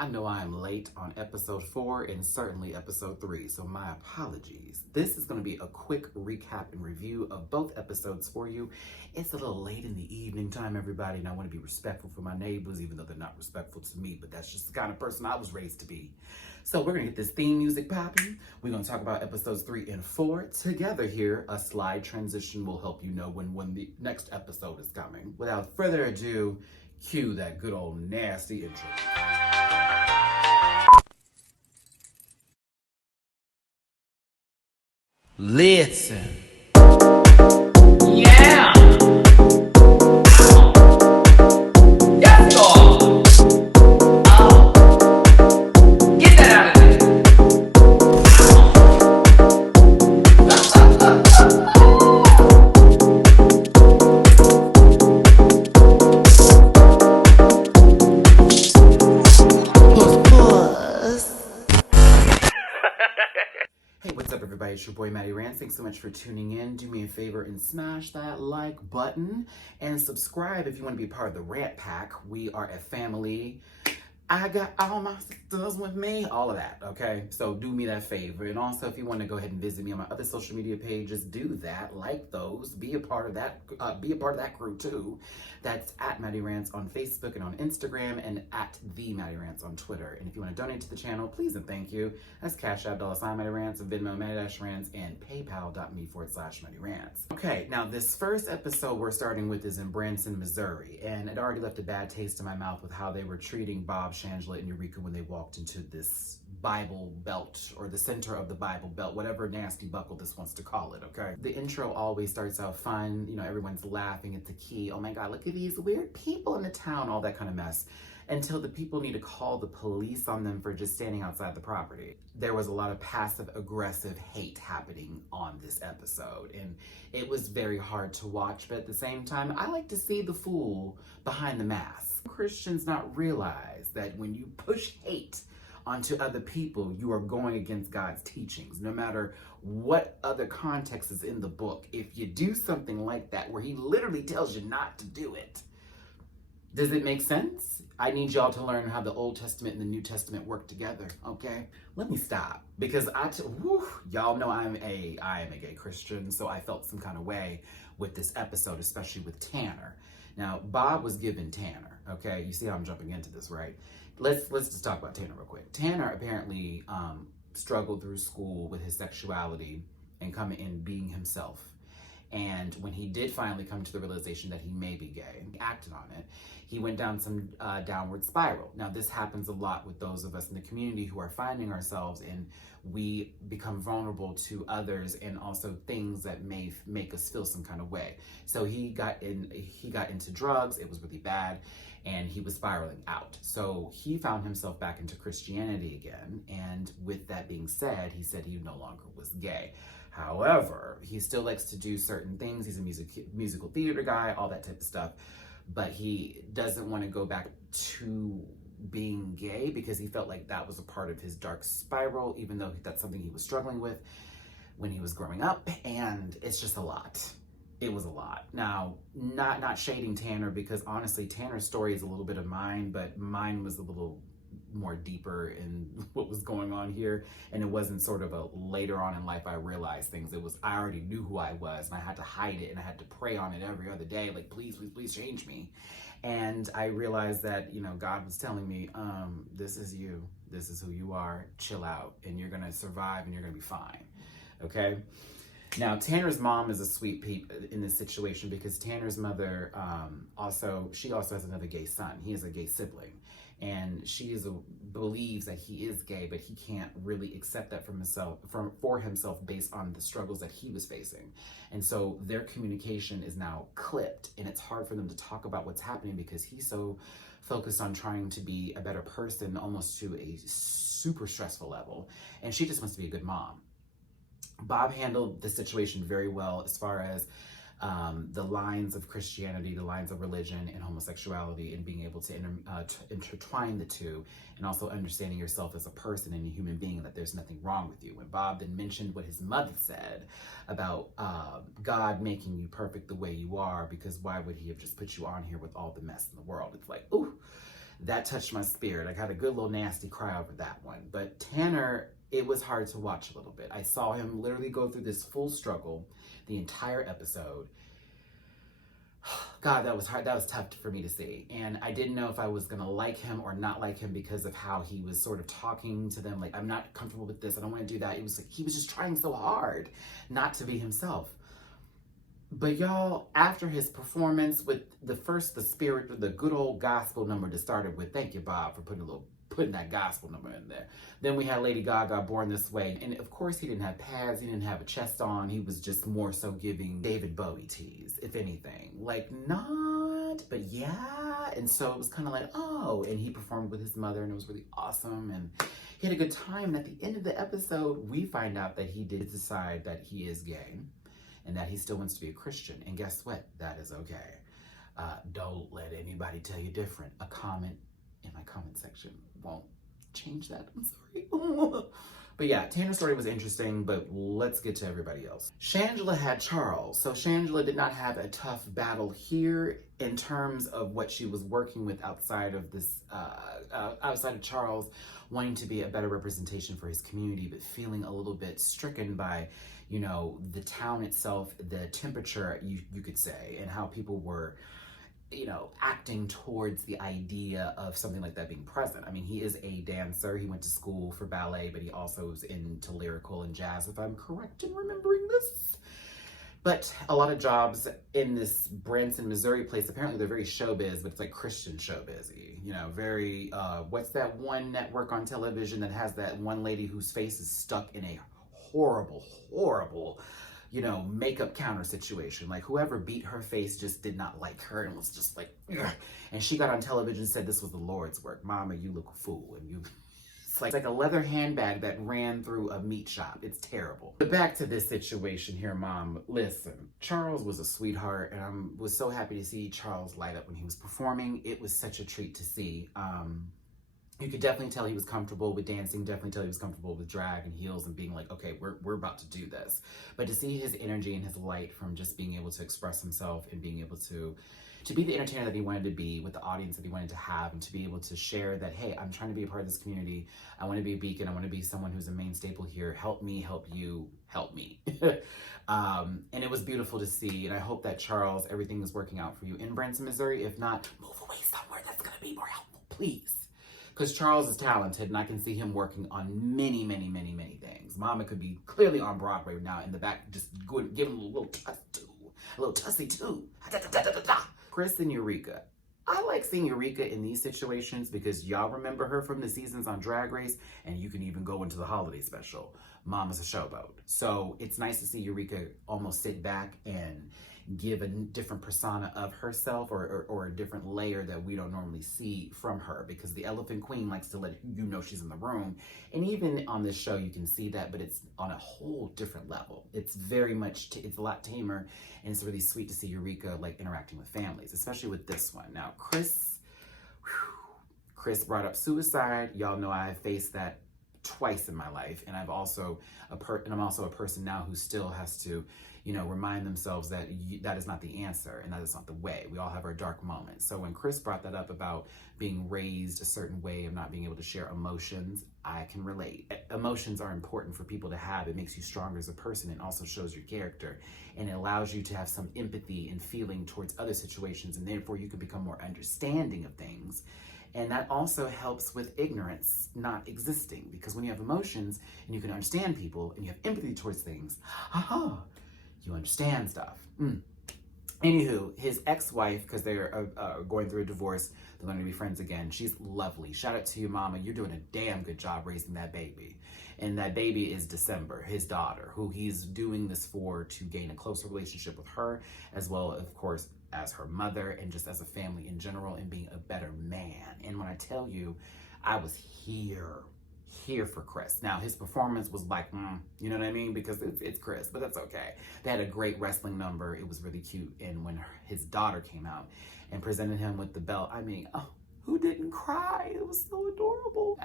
I know I am late on episode 4 and certainly episode 3, so my apologies. This is going to be a quick recap and review of both episodes for you. It's a little late in the evening time, everybody, and I want to be respectful for my neighbors, even though they're not respectful to me, but that's just the kind of person I was raised to be. So we're going to get this theme music popping. We're going to talk about episodes 3 and 4 together here. A slide transition will help you know when the next episode is coming. Without further ado, cue that good old nasty intro. Listen. Yeah. Yes, God. Get that out of there. Hey, what's up, everybody? It's your boy, Matty Rants. Thanks so much for tuning in. Do me a favor and smash that like button and subscribe if you want to be part of the Rant Pack. We are a family. I got all my sisters with me, all of that, okay? So do me that favor. And also, if you want to go ahead and visit me on my other social media pages, do that, like those, be a part of that crew too. That's at Matty Rants on Facebook and on Instagram, and at the Matty Rants on Twitter. And if you want to donate to the channel, please and thank you. That's Cash App, $ Matty Rants, Venmo, Matty-Rants, and PayPal.me/MattyRants. Okay, now this first episode we're starting with is in Bronson, Missouri, and it already left a bad taste in my mouth with how they were treating Bob, Shangela, and Eureka when they walked into this Bible Belt, or the center of the Bible Belt, whatever nasty buckle this wants to call it, okay? The intro always starts out fun, you know, everyone's laughing at the key, oh my God, look at these weird people in the town, all that kind of mess, until the people need to call the police on them for just standing outside the property. There was a lot of passive-aggressive hate happening on this episode, and it was very hard to watch, but at the same time, I like to see the fool behind the mask. Christians not realize that when you push hate onto other people, you are going against God's teachings, no matter what other context is in the book. If you do something like that, where he literally tells you not to do it, does it make sense? I need y'all to learn how the Old Testament and the New Testament work together, okay? Let me stop, because y'all know I am a gay Christian, so I felt some kind of way with this episode, especially with Tanner. Now, Bob was given Tanner, okay? You see how I'm jumping into this, right? Let's just talk about Tanner real quick. Tanner apparently struggled through school with his sexuality and coming in being himself. And when he did finally come to the realization that he may be gay, he acted on it, he went down some downward spiral. Now, this happens a lot with those of us in the community who are finding ourselves, and we become vulnerable to others and also things that may make us feel some kind of way. So he got into drugs. It was really bad, and he was spiraling out. So he found himself back into Christianity again. And with that being said, he said he no longer was gay. However, he still likes to do certain things. He's a musical theater guy, all that type of stuff. But he doesn't want to go back to being gay because he felt like that was a part of his dark spiral, even though that's something he was struggling with when he was growing up. And it's just a lot. It was a lot. Now, not shading Tanner, because honestly, Tanner's story is a little bit of mine, but mine was a little more deeper in what was going on here. And it wasn't sort of a later on in life I realized things. It was, I already knew who I was, and I had to hide it, and I had to pray on it every other day, like, please, please, please change me. And I realized that, you know, God was telling me, this is you, this is who you are, chill out, and you're gonna survive, and you're gonna be fine, okay? Now, Tanner's mom is a sweet peep in this situation, because Tanner's mother she also has another gay son. He has a gay sibling, and she believes that he is gay, but he can't really accept that for himself based on the struggles that he was facing. And so their communication is now clipped, and it's hard for them to talk about what's happening because he's so focused on trying to be a better person, almost to a super stressful level, and she just wants to be a good mom. Bob handled the situation very well as far as the lines of Christianity, the lines of religion and homosexuality, and being able to intertwine the two, and also understanding yourself as a person and a human being, that there's nothing wrong with you. When Bob then mentioned what his mother said about God making you perfect the way you are, because why would he have just put you on here with all the mess in the world? It's like, ooh, that touched my spirit. I got a good little nasty cry over that one. But Tanner, it was hard to watch a little bit. I saw him literally go through this full struggle the entire episode. God, that was hard. That was tough for me to see. And I didn't know if I was going to like him or not like him because of how he was sort of talking to them. Like, I'm not comfortable with this. I don't want to do that. It was like, he was just trying so hard not to be himself. But y'all, after his performance with the spirit, the good old gospel number that started with, thank you, Bob, for putting that gospel number in there. Then we had Lady Gaga, Born This Way. And of course, he didn't have pads. He didn't have a chest on. He was just more so giving David Bowie tease, if anything. Like, not, but yeah. And so it was kind of like, oh. And he performed with his mother, and it was really awesome. And he had a good time. And at the end of the episode, we find out that he did decide that he is gay and that he still wants to be a Christian. And guess what? That is okay. Don't let anybody tell you different. A comment in my comment section won't change that. I'm sorry. But yeah, Tanner's story was interesting, but let's get to everybody else. Shangela had Charles. So Shangela did not have a tough battle here in terms of what she was working with outside of this, outside of Charles wanting to be a better representation for his community, but feeling a little bit stricken by, you know, the town itself, the temperature, you could say, and how people were, you know, acting towards the idea of something like that being present. I mean, he is a dancer. He went to school for ballet, but he also was into lyrical and jazz, if I'm correct in remembering this. But a lot of jobs in this Branson, Missouri place, apparently they're very showbiz, but it's like Christian showbiz-y. You know, very, what's that one network on television that has that one lady whose face is stuck in a horrible, horrible, you know, makeup counter situation. Like, whoever beat her face just did not like her and was just like, ugh. And she got on television and said this was the Lord's work. Mama, you look a fool. And you, it's like a leather handbag that ran through a meat shop. It's terrible. But back to this situation here, Mom. Listen, Charles was a sweetheart, and I was so happy to see Charles light up when he was performing. It was such a treat to see. You could definitely tell he was comfortable with dancing, definitely tell he was comfortable with drag and heels and being like, okay, we're about to do this. But to see his energy and his light from just being able to express himself and being able to be the entertainer that he wanted to be with the audience that he wanted to have, and to be able to share that, hey, I'm trying to be a part of this community. I want to be a beacon. I want to be someone who's a main staple here. Help me, help you, help me. And it was beautiful to see. And I hope that, Charles, everything is working out for you in Branson, Missouri. If not, move away somewhere that's going to be more helpful, please. Because Charles is talented, and I can see him working on many, many, many, many things. Mama could be clearly on Broadway now in the back, just giving a little tussy too. Chris and Eureka. I like seeing Eureka in these situations because y'all remember her from the seasons on Drag Race, and you can even go into the holiday special, Mama's a Showboat. So it's nice to see Eureka almost sit back and give a different persona of herself, or a different layer that we don't normally see from her, because the Elephant Queen likes to let you know she's in the room. And even on this show, you can see that, but it's on a whole different level. It's very much, it's a lot tamer, and it's really sweet to see Eureka like interacting with families, especially with this one. Now, Chris brought up suicide. Y'all know I have faced that twice in my life, and I'm also a person now who still has to, you know, remind themselves that that is not the answer and that is not the way. We all have our dark moments. So when Chris brought that up about being raised a certain way of not being able to share emotions, I can relate. Emotions are important for people to have. It makes you stronger as a person, and also shows your character, and it allows you to have some empathy and feeling towards other situations, and therefore you can become more understanding of things. And that also helps with ignorance not existing, because when you have emotions and you can understand people and you have empathy towards things, you understand stuff. Anywho, his ex-wife, because they're going through a divorce, they're going to be friends again. She's lovely. Shout out to you, Mama. You're doing a damn good job raising that baby. And that baby is December, his daughter, who he's doing this for, to gain a closer relationship with her, as well, of course, as her mother, and just as a family in general, and being a better man. And when I tell you, I was here for Chris. Now, his performance was like, you know what I mean? Because it's Chris, but that's okay. They had a great wrestling number. It was really cute. And when his daughter came out and presented him with the belt, I mean, oh, who didn't cry? It was so adorable.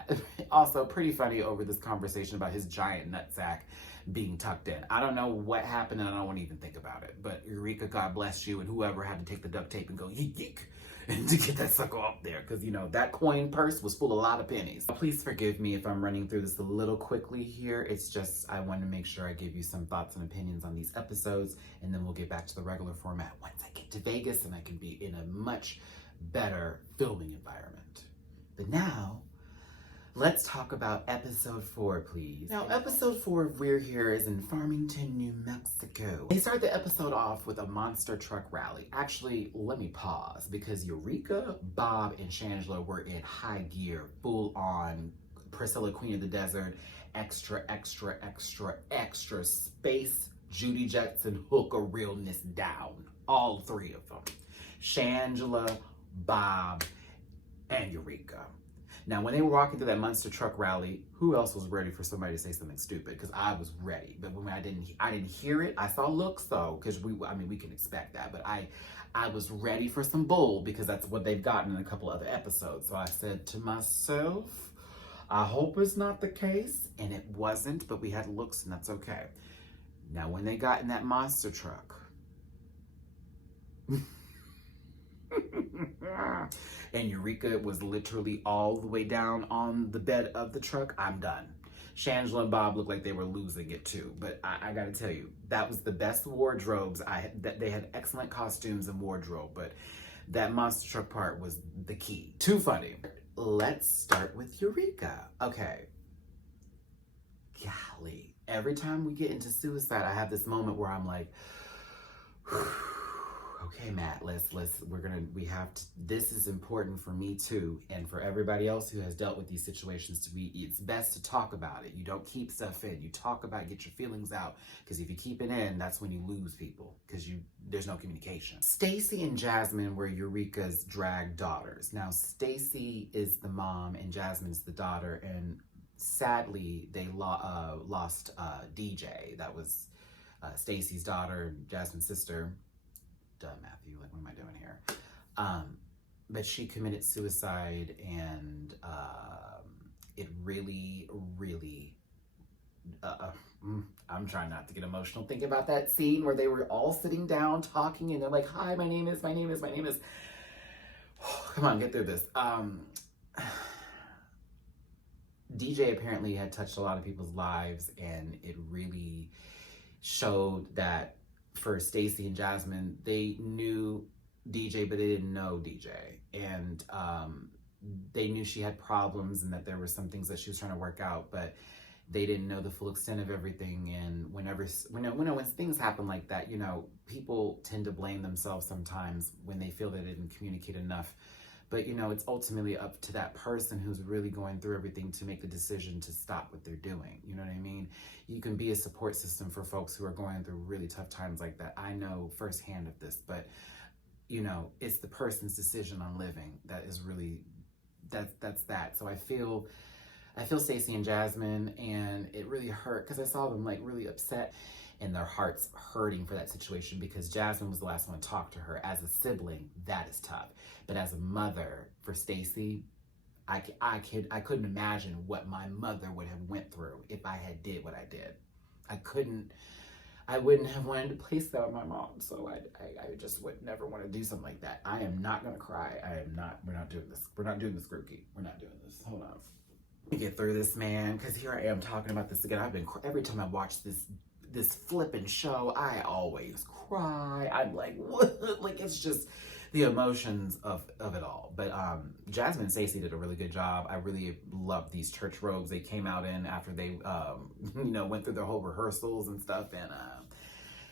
Also, pretty funny over this conversation about his giant nutsack being tucked in. I don't know what happened, and I don't want to even think about it. But Eureka, God bless you, and whoever had to take the duct tape and go yeek yeek and to get that sucker up there, because you know that coin purse was full of a lot of pennies. Please forgive me if I'm running through this a little quickly here. It's just I want to make sure I give you some thoughts and opinions on these episodes, and then we'll get back to the regular format once I get to Vegas and I can be in a much better filming environment. But now, let's talk about episode 4, please. Now, episode 4 of We're Here is in Farmington, New Mexico. They start the episode off with a monster truck rally. Actually, let me pause, because Eureka, Bob, and Shangela were in high gear, full on Priscilla, Queen of the Desert, extra, extra, extra, extra space, Judy Jetson, hooker realness down. All 3 of them. Shangela, Bob, and Eureka. Now, when they were walking through that monster truck rally, who else was ready for somebody to say something stupid? Because I was ready, but when I didn't hear it. I saw looks though, because we can expect that. But I was ready for some bull, because that's what they've gotten in a couple other episodes. So I said to myself, I hope it's not the case, and it wasn't. But we had looks, and that's okay. Now, when they got in that monster truck. And Eureka was literally all the way down on the bed of the truck, I'm done. Shangela and Bob looked like they were losing it too. But I gotta tell you, that was the best wardrobes. They had excellent costumes and wardrobe, but that monster truck part was the key. Too funny. Let's start with Eureka. Okay. Golly. Every time we get into suicide, I have this moment where I'm like, okay, Matt, this is important for me too, and for everybody else who has dealt with these situations it's best to talk about it. You don't keep stuff in. You talk about it, get your feelings out, because if you keep it in, that's when you lose people, because there's no communication. Stacy and Jasmine were Eureka's drag daughters. Now, Stacy is the mom and Jasmine is the daughter, and sadly, they lost DJ. That was Stacy's daughter, Jasmine's sister. Duh, Matthew, like, what am I doing here? But she committed suicide, and it really, really, I'm trying not to get emotional thinking about that scene where they were all sitting down talking, and they're like, hi, my name is. Come on, get through this. DJ apparently had touched a lot of people's lives, and it really showed that for Stacy and Jasmine, they knew DJ, but they didn't know DJ. And they knew she had problems and that there were some things that she was trying to work out, but they didn't know the full extent of everything. And when things happen like that, people tend to blame themselves sometimes when they feel they didn't communicate enough. But, it's ultimately up to that person who's really going through everything to make the decision to stop what they're doing. You know what I mean? You can be a support system for folks who are going through really tough times like that. I know firsthand of this, but, it's the person's decision on living that is really, that's that. So I feel Stacey and Jasmine, and it really hurt because I saw them like really upset and their hearts hurting for that situation, because Jasmine was the last one to talk to her. As a sibling, that is tough. But as a mother for Stacey, I couldn't imagine what my mother would have went through if I had did what I did. I wouldn't have wanted to place that on my mom. So I just would never want to do something like that. I am not going to cry. We're not doing this. We're not doing this, Grookey. We're not doing this. Hold on. Let me get through this, man, because here I am talking about this again. Every time I watch this flipping show, I always cry. I'm like, what? Like, it's just the emotions of it all. But Jasmine and Stacey did a really good job. I really loved these church robes they came out in after they went through their whole rehearsals and stuff. And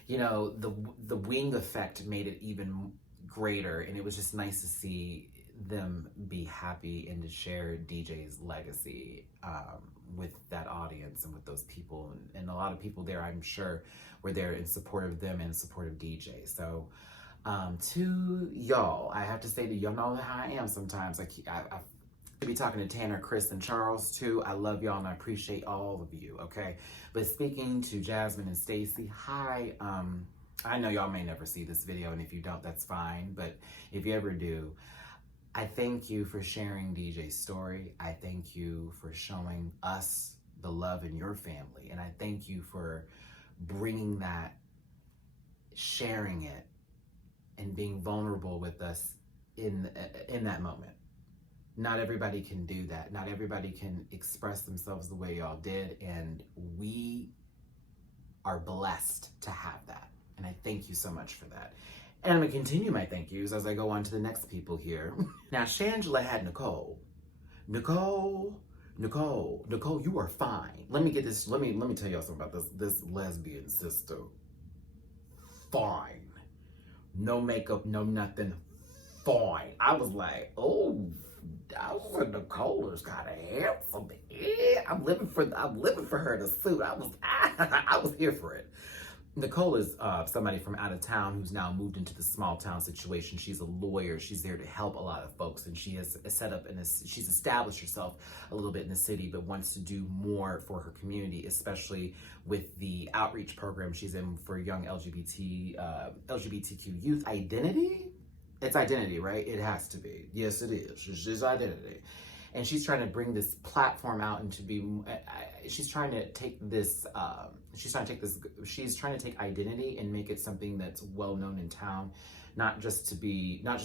the wing effect made it even greater, and it was just nice to see them be happy and to share DJ's legacy with that audience and with those people, and a lot of people there, I'm sure, were there in support of them and in support of DJ. So to y'all, I have to say that y'all know how I am sometimes. I could be talking to Tanner, Chris, and Charles too. I love y'all and I appreciate all of you, okay? But speaking to Jasmine and Stacey, hi. I know y'all may never see this video, and if you don't, that's fine. But if you ever do, I thank you for sharing DJ's story. I thank you for showing us the love in your family. And I thank you for bringing that, sharing it, and being vulnerable with us in that moment. Not everybody can do that. Not everybody can express themselves the way y'all did, and we are blessed to have that. And I thank you so much for that. And I'm gonna continue my thank yous as I go on to the next people here. Now, Shangela had Nicole. Nicole, you are fine. Let me get this. Let me tell y'all something about this lesbian sister. Fine, no makeup, no nothing. Fine. I was like, oh, Nicole is kind of handsome. Yeah, I'm living for her to suit. I was here for it. Nicole is somebody from out of town who's now moved into the small town situation. She's a lawyer. She's there to help a lot of folks, and she has set up she's established herself a little bit in the city, but wants to do more for her community, especially with the outreach program she's in for young LGBTQ youth. Identity? It's identity, right? It has to be. Yes, it is. It's just identity. And she's trying to bring this platform out and she's trying to take identity and make it something that's well known in town, not just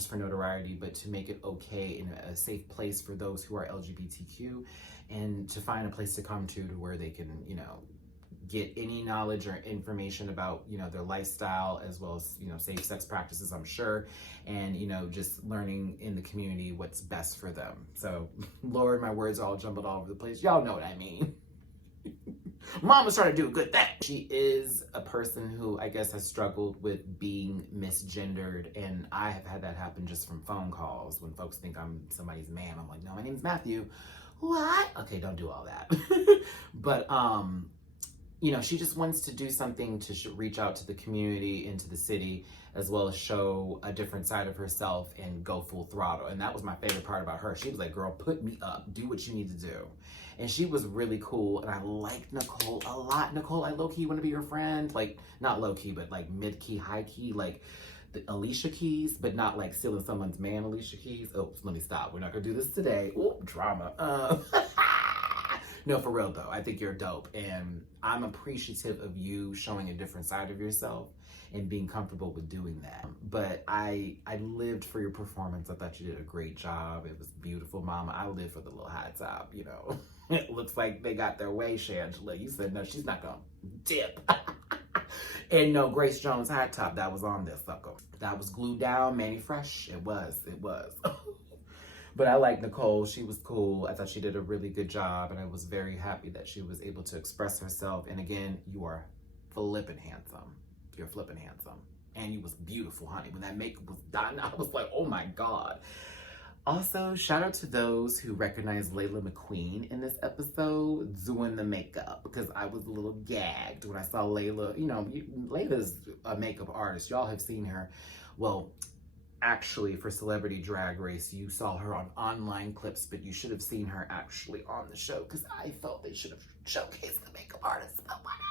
for notoriety, but to make it okay in a safe place for those who are LGBTQ, and to find a place to come to where they can, get any knowledge or information about, their lifestyle, as well as, safe sex practices, I'm sure, and, just learning in the community what's best for them. So, Lord, my words are all jumbled all over the place. Y'all know what I mean. Mama's trying to do a good thing. She is a person who I guess has struggled with being misgendered, and I have had that happen just from phone calls when folks think I'm somebody's man. I'm like, no, my name's Matthew. What? Okay, don't do all that. But, she just wants to do something to reach out to the community, into the city, as well as show a different side of herself and go full throttle. And that was my favorite part about her. She was like, girl, put me up, do what you need to do. And she was really cool. And I liked Nicole a lot. Nicole, I low-key want to be your friend. Like, not low-key, but like mid-key, high-key, like the Alicia Keys, but not like stealing someone's man Alicia Keys. Oops, let me stop. We're not going to do this today. Ooh, drama. No, for real though, I think you're dope, and I'm appreciative of you showing a different side of yourself and being comfortable with doing that. But I lived for your performance. I thought you did a great job. It was beautiful, Mama. I live for the little high top, It looks like they got their way, Shangela. You said, no, she's not gonna dip. And no, Grace Jones high top, that was on this sucker. That was glued down, Manny Fresh. It was. But I like Nicole. She was cool. I thought she did a really good job, and I was very happy that she was able to express herself. And again, you are flippin' handsome. You're flippin' handsome. And you was beautiful, honey. When that makeup was done, I was like, oh my God. Also, shout out to those who recognized Layla McQueen in this episode doing the makeup, because I was a little gagged when I saw Layla. Layla's a makeup artist. Y'all have seen her. Well, actually, for Celebrity Drag Race, you saw her on online clips, but you should have seen her actually on the show, because I felt they should have showcased the makeup artist, but whatever.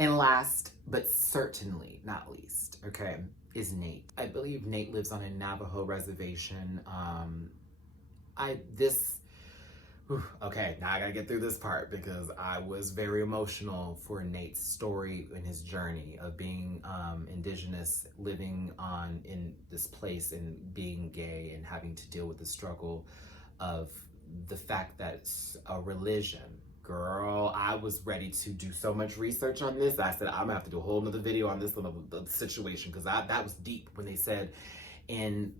And last, but certainly not least, okay, is Nate. I believe Nate lives on a Navajo reservation. Okay, now I gotta get through this part, because I was very emotional for Nate's story and his journey of being indigenous, living in this place and being gay and having to deal with the struggle of the fact that it's a religion. Girl, I was ready to do so much research on this. I said, I'm gonna have to do a whole nother video on this little situation, because that was deep when they said in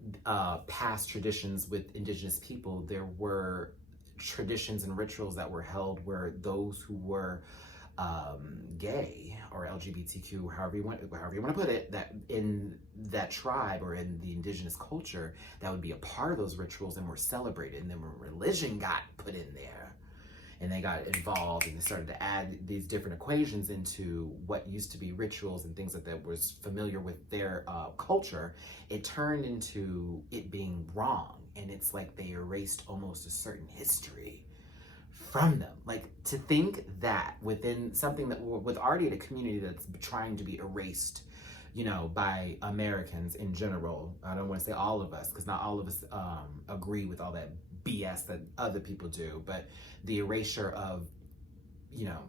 past traditions with indigenous people, there were traditions and rituals that were held where those who were gay or LGBTQ, however you want to put it, that in that tribe or in the indigenous culture, that would be a part of those rituals and were celebrated. And then when religion got put in there and they got involved and they started to add these different equations into what used to be rituals and things that was familiar with their culture, it turned into it being wrong. And it's like they erased almost a certain history from them. Like, to think that within something that was already in a community that's trying to be erased, by Americans in general. I don't want to say all of us, because not all of us agree with all that BS that other people do, but the erasure of,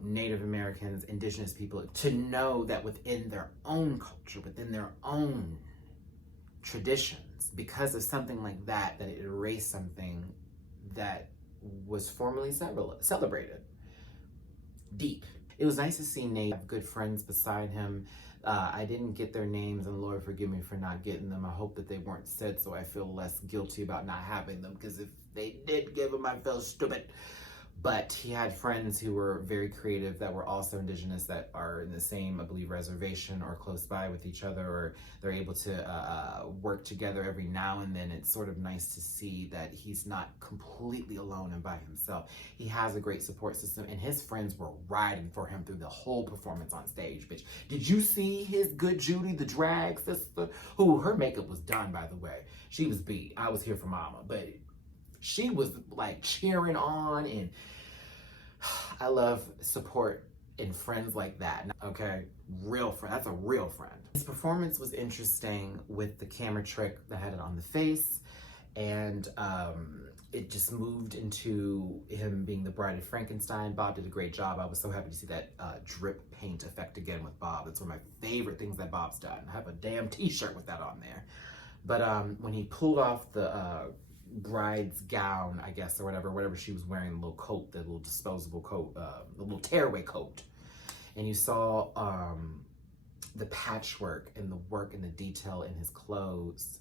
Native Americans, indigenous people, to know that within their own culture, within their own traditions because of something like that, that it erased something that was formerly celebrated. Deep. It was nice to see Nate have good friends beside him. I didn't get their names, and Lord forgive me for not getting them. I hope that they weren't said so I feel less guilty about not having them, because if they did give them, I feel stupid. But he had friends who were very creative that were also Indigenous, that are in the same, I believe, reservation or close by with each other, or they're able to work together every now and then. It's sort of nice to see that he's not completely alone and by himself. He has a great support system, and his friends were riding for him through the whole performance on stage, bitch. Did you see his good Judy, the drag sister? Who, her makeup was done, by the way. She was beat. I was here for mama, but she was like cheering on, and I love support and friends like that. Okay, real friend. That's a real friend. His performance was interesting with the camera trick that had it on the face, and it just moved into him being the Bride of Frankenstein. Bob did a great job. I was so happy to see that drip paint effect again with Bob. It's one of my favorite things that Bob's done. I have a damn t-shirt with that on there. But when he pulled off the bride's gown, I guess, or whatever she was wearing, the little coat, the little disposable coat, the little tearaway coat, and you saw the patchwork and the work and the detail in his clothes.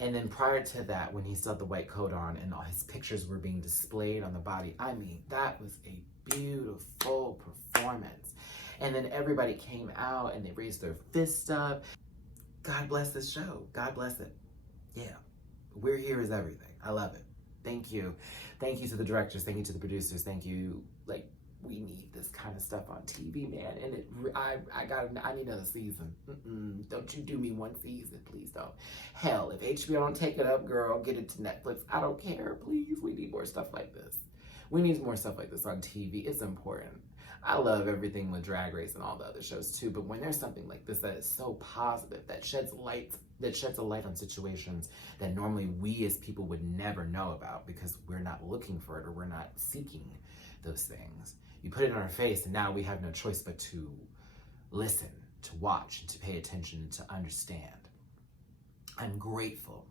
And then prior to that, when he still had the white coat on and all his pictures were being displayed on the body, I mean, that was a beautiful performance. And then everybody came out and they raised their fists up. God bless this show. God bless it. Yeah. We're here is everything. I love it. Thank you. Thank you to the directors. Thank you to the producers. Thank you. Like, we need this kind of stuff on TV, man. And I need another season. Don't you do me one season, please don't. Hell, if HBO don't take it up, girl, get it to Netflix. I don't care, please. We need more stuff like this. We need more stuff like this on TV. It's important. I love everything with Drag Race and all the other shows too, but when there's something like this that is so positive, that sheds a light on situations that normally we as people would never know about because we're not looking for it or we're not seeking those things. You put it in our face, and now we have no choice but to listen, to watch, and to pay attention, to understand. I'm grateful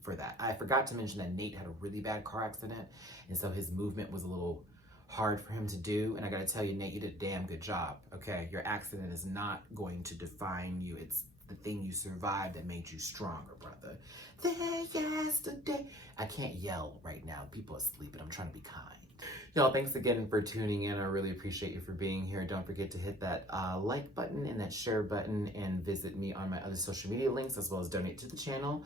for that. I forgot to mention that Nate had a really bad car accident, and so his movement was a little hard for him to do. And I gotta tell you, Nate, you did a damn good job, okay? Your accident is not going to define you. It's the thing you survived that made you stronger, brother. There yesterday. I can't yell right now. People are sleeping. I'm trying to be kind. Y'all, thanks again for tuning in. I really appreciate you for being here. Don't forget to hit that like button and that share button, and visit me on my other social media links, as well as donate to the channel.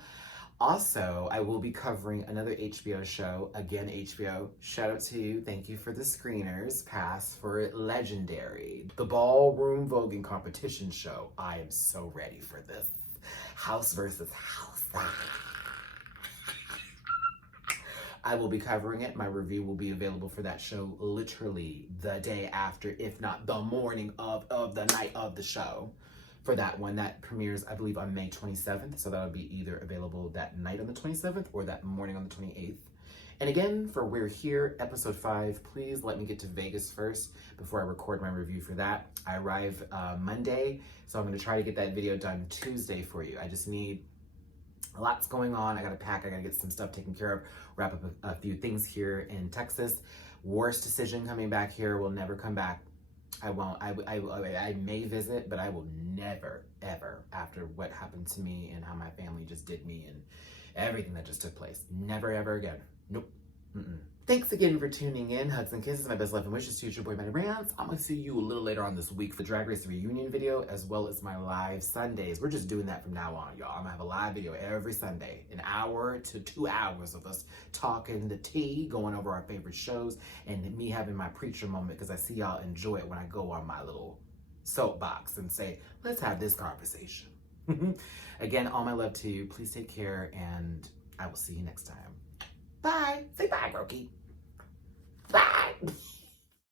Also, I will be covering another HBO show. Again, HBO, shout out to you. Thank you for the screeners pass for Legendary, the ballroom voguing competition show. I am so ready for this. House versus house. I will be covering it. My review will be available for that show literally the day after, if not the morning of the night of the show. For that one, that premieres, I believe, on May 27th. So that'll be either available that night on the 27th or that morning on the 28th. And again, for We're Here, episode 5, please let me get to Vegas first before I record my review for that. I arrive Monday, so I'm going to try to get that video done Tuesday for you. I just need a lot's going on. I got to pack. I got to get some stuff taken care of, wrap up a few things here in Texas. Worst decision coming back here, will never come back. I won't. I may visit, but I will never, ever, after what happened to me and how my family just did me and everything that just took place. Never, ever again. Nope. Thanks again for tuning in. Hugs and kisses. My best love and wishes to your boy, Matty Rants. I'm going to see you a little later on this week for the Drag Race reunion video, as well as my live Sundays. We're just doing that from now on, y'all. I'm going to have a live video every Sunday, an hour to 2 hours of us talking the tea, going over our favorite shows, and me having my preacher moment, because I see y'all enjoy it when I go on my little soapbox and say, let's have this conversation. Again, all my love to you. Please take care, and I will see you next time. Bye. Say bye, Brokey. Bye.